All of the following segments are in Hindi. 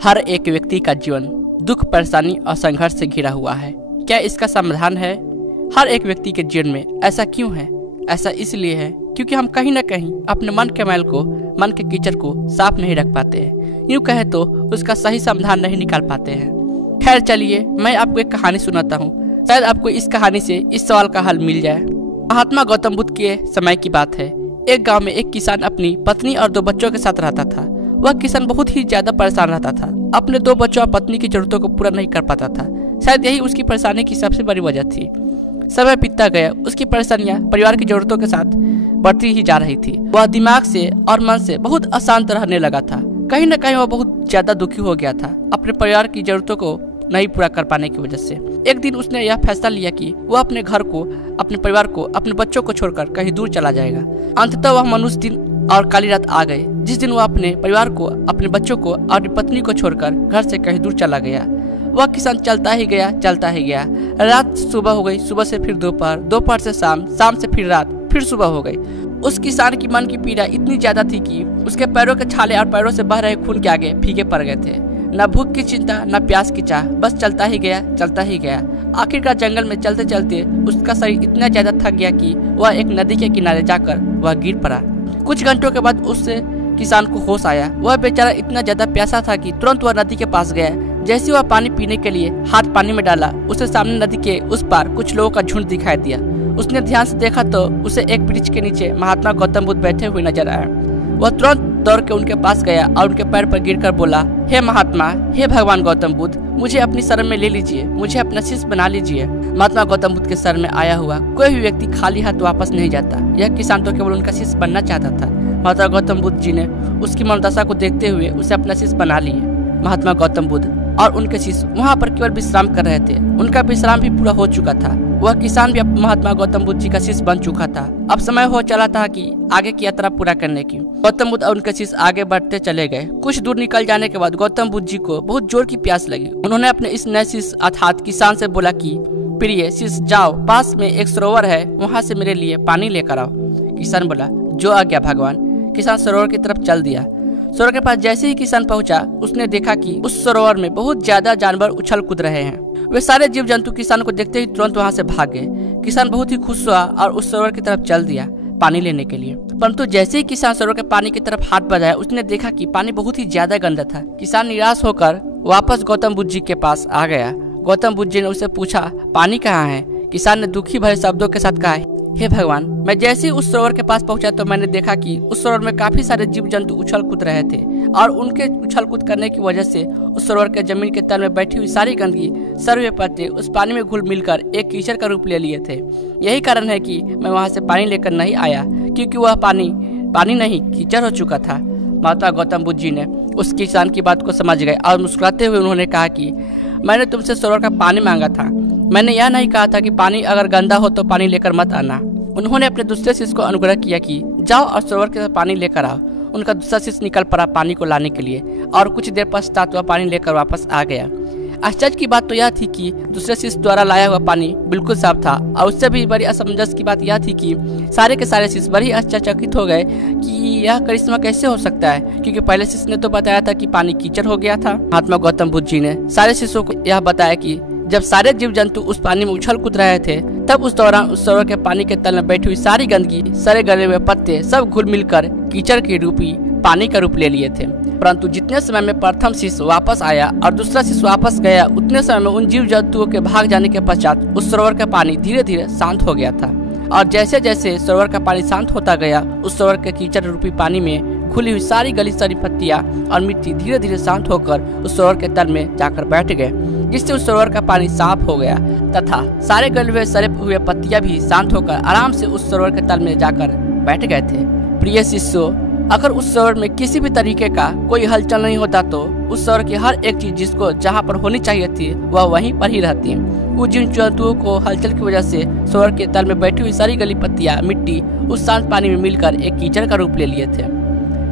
हर एक व्यक्ति का जीवन दुख, परेशानी और संघर्ष से घिरा हुआ है। क्या इसका समाधान है? हर एक व्यक्ति के जीवन में ऐसा क्यों है? ऐसा इसलिए है क्योंकि हम कहीं ना कहीं अपने मन के मैल को, मन के कीचड़ को साफ नहीं रख पाते हैं। यूँ कहे तो उसका सही समाधान नहीं निकाल पाते हैं। खैर चलिए, मैं आपको एक कहानी सुनाता हूँ। शायद आपको इस कहानी से इस सवाल का हल मिल जाए। महात्मा गौतम बुद्ध के समय की बात है। एक गांव में एक किसान अपनी पत्नी और 2 बच्चों के साथ रहता था। वह किसान बहुत ही ज्यादा परेशान रहता था। अपने 2 बच्चों और पत्नी की जरूरतों को पूरा नहीं कर पाता था। शायद यही उसकी परेशानी की सबसे बड़ी वजह थी। समय बीतता गया, उसकी परेशानियां परिवार की जरूरतों के साथ बढ़ती ही जा रही थी। वह दिमाग से और मन से बहुत अशांत रहने लगा था। कहीं न कहीं वह बहुत ज्यादा दुखी हो गया था अपने परिवार की जरूरतों को नहीं पूरा कर पाने की वजह से। एक दिन उसने यह फैसला लिया कि वह अपने घर को, अपने परिवार को, अपने बच्चों को छोड़कर कहीं दूर चला जाएगा। अंततः वह मनुष्य दिन और काली रात आ गए, जिस दिन वह अपने परिवार को, अपने बच्चों को और अपनी पत्नी को छोड़कर घर से कहीं दूर चला गया। वह किसान चलता ही गया। रात सुबह हो गई, सुबह से फिर दोपहर, दोपहर से शाम, शाम से फिर रात, फिर सुबह हो गई। उस किसान की मन की पीड़ा इतनी ज्यादा थी कि उसके पैरों के छाले और पैरों से बह रहे खून के आगे फीके पड़ गए थे। न भूख की चिंता, न प्यास की चाह, बस चलता ही गया। आखिरकार जंगल में चलते चलते उसका शरीर इतना ज्यादा थक गया कि वह एक नदी के किनारे जाकर वह गिर पड़ा। कुछ घंटों के बाद उससे किसान को होश आया। वह बेचारा इतना ज्यादा प्यासा था कि तुरंत वह नदी के पास गया। जैसे वह पानी पीने के लिए हाथ पानी में डाला, उसे सामने नदी के उस पार कुछ लोगों का झुंड दिखाई दिया। उसने ध्यान से देखा तो उसे एक वृक्ष के नीचे महात्मा गौतम बुद्ध बैठे हुए नजर आए। वह तुरंत दौड़ के उनके पास गया और उनके पैर पर गिरकर बोला, हे महात्मा, हे भगवान गौतम बुद्ध, मुझे अपनी शरण में ले लीजिए, मुझे अपना शिष्य बना लीजिए। महात्मा गौतम बुद्ध के शरण में आया हुआ कोई भी व्यक्ति खाली हाथ वापस नहीं जाता। यह किसान तो केवल उनका शिष्य बनना चाहता था। महात्मा गौतम बुद्ध जी ने उसकी मनोदशा को देखते हुए उसे अपना शिष्य बना लिए। महात्मा गौतम बुद्ध और उनके शिष्य वहाँ पर केवल विश्राम कर रहे थे। उनका विश्राम भी पूरा हो चुका था। वह किसान भी महात्मा गौतम बुद्ध जी का शिष्य बन चुका था। अब समय हो चला था कि आगे की यात्रा पूरा करने की। गौतम बुद्ध और उनके शिष्य आगे बढ़ते चले गए। कुछ दूर निकल जाने के बाद गौतम बुद्ध जी को बहुत जोर की प्यास लगी। उन्होंने अपने इस नए शिष्य अर्थात किसान से बोला कि प्रिय शिष्य, जाओ, पास में एक सरोवर है, वहाँ से मेरे लिए पानी लेकर आओ। किसान बोला, जो आ गया भगवान। किसान सरोवर की तरफ चल दिया। सरोवर के पास जैसे ही किसान पहुंचा, उसने देखा कि उस सरोवर में बहुत ज्यादा जानवर उछल कूद रहे हैं। वे सारे जीव जंतु किसान को देखते ही तुरंत वहां से भाग गए। किसान बहुत ही खुश हुआ और उस सरोवर की तरफ चल दिया पानी लेने के लिए। परंतु जैसे ही किसान सरोवर के पानी की तरफ हाथ बढ़ाया, उसने देखा कि पानी बहुत ही ज्यादा गंदा था। किसान निराश होकर वापस गौतम बुद्ध जी के पास आ गया। गौतम बुद्ध जी ने उससे पूछा, पानी कहाँ है? किसान ने दुखी भरे शब्दों के साथ कहा, हे भगवान, मैं जैसे ही उस सरोवर के पास पहुंचा तो मैंने देखा कि उस सरोवर में काफी सारे जीव जंतु उछल कूद रहे थे और उनके उछल कूद करने की वजह से उस सरोवर के जमीन के तल में बैठी हुई सारी गंदगी, सड़े पत्ते उस पानी में घुल मिलकर एक कीचड़ का रूप ले लिए थे। यही कारण है कि मैं वहां से पानी लेकर नहीं आया, क्योंकि वह पानी नहीं कीचड़ हो चुका था। महात्मा गौतम बुद्ध जी ने उस किसान की बात को समझ गए और मुस्कुराते हुए उन्होंने कहा कि मैंने तुमसे सरोवर का पानी मांगा था, मैंने यह नहीं कहा था कि पानी अगर गंदा हो तो पानी लेकर मत आना। उन्होंने अपने दूसरे शिष्य को अनुग्रह किया कि जाओ और सरोवर के पानी लेकर आओ। उनका दूसरा शिष्य निकल पड़ा पानी को लाने के लिए और कुछ देर पश्चात वह पानी लेकर वापस आ गया। आश्चर्य की बात तो यह थी कि दूसरे शिष्य द्वारा लाया हुआ पानी बिल्कुल साफ था और उससे भी बड़ी असमंजस की बात यह थी कि सारे के सारे शिष्य बड़ी आश्चर्यचकित हो गए कि यह करिश्मा कैसे हो सकता है, क्योंकि पहले शिष्य ने तो बताया था कि पानी कीचड़ हो गया था। महात्मा गौतम बुद्ध जी ने सारे शिष्यों को यह बताया कि जब सारे जीव जंतु उस पानी में उछल कूद रहे थे, तब उस दौरान उस सरोवर के पानी के तल में बैठी हुई सारी गंदगी, सड़े गले हुए पत्ते सब घुल मिलकर कीचड़ के रूपी पानी का रूप ले लिए थे। परंतु जितने समय में प्रथम शिष्य वापस आया और दूसरा शिष्य वापस गया, उतने समय में उन जीव जंतुओं के भाग जाने के पश्चात उस सरोवर का पानी धीरे धीरे शांत हो गया था। और जैसे जैसे सरोवर का पानी शांत होता गया, उस सरोवर के कीचड़ रूपी पानी में खुली हुई सारी गली सड़ी पत्तियां और मिट्टी धीरे धीरे शांत होकर उस सरोवर के तल में जाकर बैठ गए, जिससे उस सरोवर का पानी साफ हो गया तथा सारे गले हुए सड़े हुए पत्तियां भी शांत होकर आराम से उस सरोवर के तल में जाकर बैठ गए थे। प्रिय शिष्यों, अगर उस सरोवर में किसी भी तरीके का कोई हलचल नहीं होता तो उस सरोवर की हर एक चीज जिसको जहाँ पर होनी चाहिए थी वह वहीं पर ही रहती। वो जीव जंतुओं को हलचल की वजह से सरोवर के तल में बैठी हुई सारी गली पत्तियां, मिट्टी उस शांत पानी में मिलकर एक कीचड़ का रूप ले लिए थे।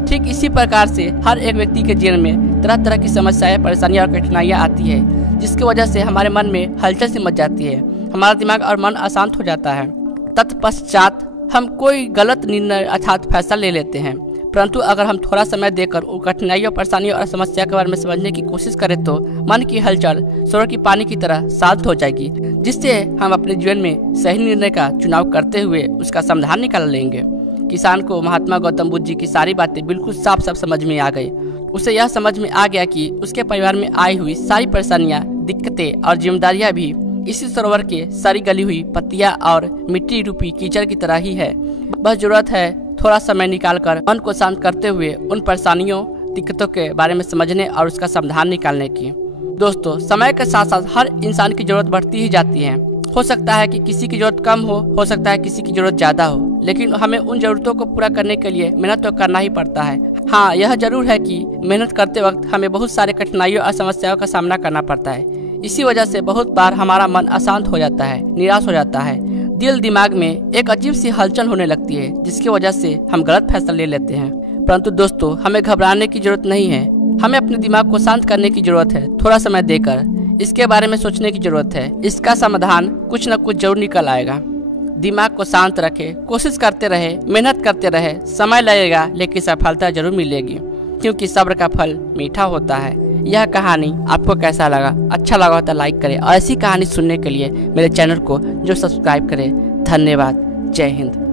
ठीक इसी प्रकार से हर एक व्यक्ति के जीवन में तरह तरह की समस्याएं, परेशानियां और कठिनाइयां आती है, जिसकी वजह से हमारे मन में हलचल सी मच जाती है, हमारा दिमाग और मन अशांत हो जाता है। तत्पश्चात हम कोई गलत निर्णय अर्थात फैसला ले लेते हैं। परंतु अगर हम थोड़ा समय देकर उन कठिनाइयों, परेशानियों और समस्या के बारे में समझने की कोशिश करें तो मन की हलचल सरोवर की पानी की तरह शांत हो जाएगी, जिससे हम अपने जीवन में सही निर्णय का चुनाव करते हुए उसका समाधान निकाल लेंगे। किसान को महात्मा गौतम बुद्ध जी की सारी बातें बिल्कुल साफ साफ समझ में आ गई। उसे यह समझ में आ गया कि उसके परिवार में आई हुई सारी परेशानियां, दिक्कतें और जिम्मेदारियां भी इसी सरोवर के सारी गली हुई पत्तियां और मिट्टी रूपी कीचड़ की तरह ही है। बस जरूरत है थोड़ा समय निकालकर मन को शांत करते हुए उन परेशानियों, दिक्कतों के बारे में समझने और उसका समाधान निकालने की। दोस्तों, समय के साथ साथ हर इंसान की जरूरत बढ़ती ही जाती है। हो सकता है कि किसी की जरूरत कम हो सकता है किसी की जरूरत ज्यादा हो, लेकिन हमें उन जरूरतों को पूरा करने के लिए मेहनत तो करना ही पड़ता है। हाँ, यह जरूर है कि मेहनत करते वक्त हमें बहुत सारे कठिनाइयों और समस्याओं का सामना करना पड़ता है। इसी वजह से बहुत बार हमारा मन अशांत हो जाता है, निराश हो जाता है, दिल दिमाग में एक अजीब सी हलचल होने लगती है, जिसकी वजह से हम गलत फैसला ले लेते हैं। परंतु दोस्तों, हमें घबराने की जरूरत नहीं है। हमें अपने दिमाग को शांत करने की जरूरत है। थोड़ा समय देकर इसके बारे में सोचने की जरूरत है। इसका समाधान कुछ न कुछ जरूर निकल आएगा। दिमाग को शांत रखे, कोशिश करते रहे, मेहनत करते रहे। समय लगेगा लेकिन सफलता जरूर मिलेगी, क्योंकि सब्र का फल मीठा होता है। यह कहानी आपको कैसा लगा? अच्छा लगा तो लाइक करें और ऐसी कहानी सुनने के लिए मेरे चैनल को जो सब्सक्राइब करें। धन्यवाद। जय हिंद।